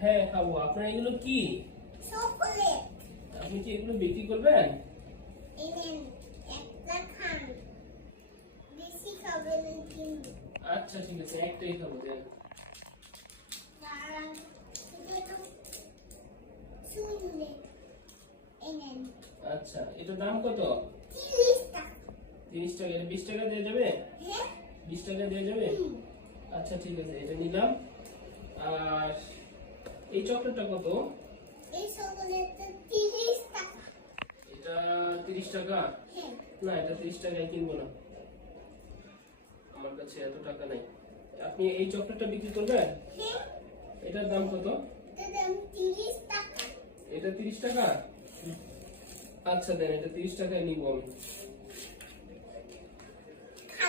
হ্যাঁ খাবো। আপনার এগুলো কি? চকোলেট। আপনি কি এগুলো বিক্রি করবেন? এই নেন, একটা খান। বেশি খাবেন কিন্তু। আচ্ছা ঠিক আছে, একটাই খাবো দেন। কারণ এটা শুনলে। এই নেন, আচ্ছা, এটার দাম কত? 30 টাকা। 30 টাকা। এটা 20 টাকা দেওয়া যাবে? হ্যাঁ? 20 টাকা দেওয়া যাবে? হুম। আচ্ছা ঠিক আছে, এটা নিলাম। আর এই চকলেটটা কত? এই চকোলেটটা 30 টাকা। এটা 30 টাকা? হ্যাঁ। না, এটা 30 টাকায় কিনবো না, আমার কাছে এত টাকা নাই। আপনি এই চকলেটটা বিক্রি করবেন? হ্যাঁ? এটার দাম কত? এটার দাম 30 টাকা। এটা 30 টাকা? আচ্ছা দেন, এটা 30 টাকায় নিবো আমি।